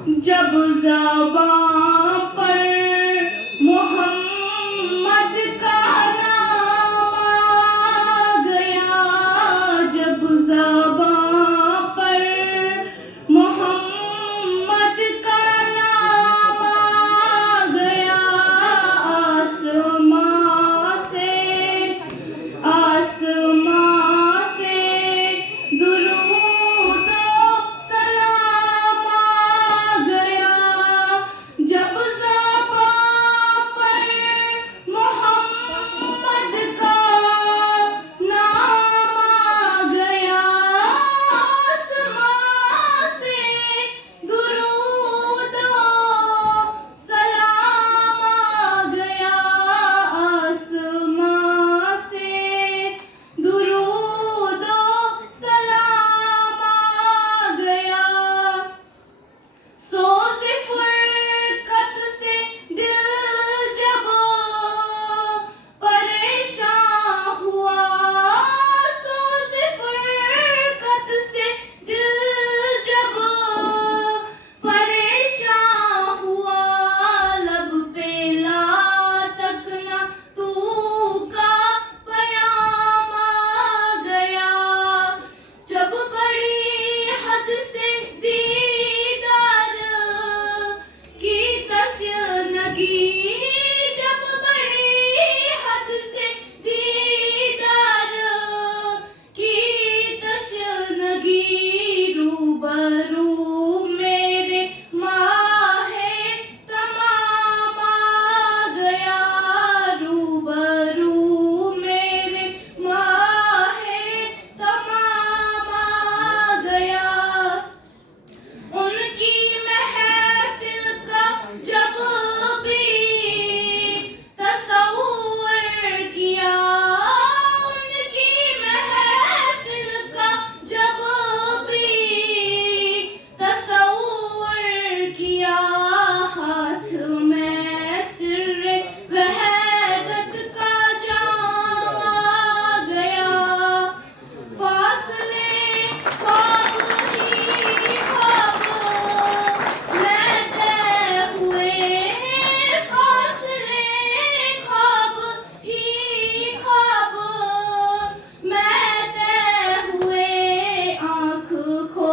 जब ज़बां पर मोहम्मद का नाम आ गया, जब ज़बां पर मोहम्मद का नाम आ गया, आसमां से दुरूद सलाम आ गया। जब ज़बां पर मोहम्मद का नाम आ गया, आसमां से दुरूद सलाम आ गया, आसमां से दुरूद सलाम आ गया। सोज़े फुरकत से दिल जब परेशान हुआ, सोज़े फुरकत से दिल जब परेशान हुआ, लब पे ला तक ना तू का पयाम आ गया। जब बड़ी हद से दीदार की तशनगी, जब बड़ी हद से दीदार की तशनगी, रूबरू मेरे माहे तमाम आ गया, रूबरू मेरे माहे तमाम आ गया। उनकी महफिल का जब भी तसव्वुर किया, उनकी महफिल का जब भी तसव्वुर किया, हाथ में सिर्रे वहदत का जाम आ गया। फासले ख्वाब ही ख्वाब लेते हुए, फासले ख्वाब ही ख्वाब लेते हुए, आँख खो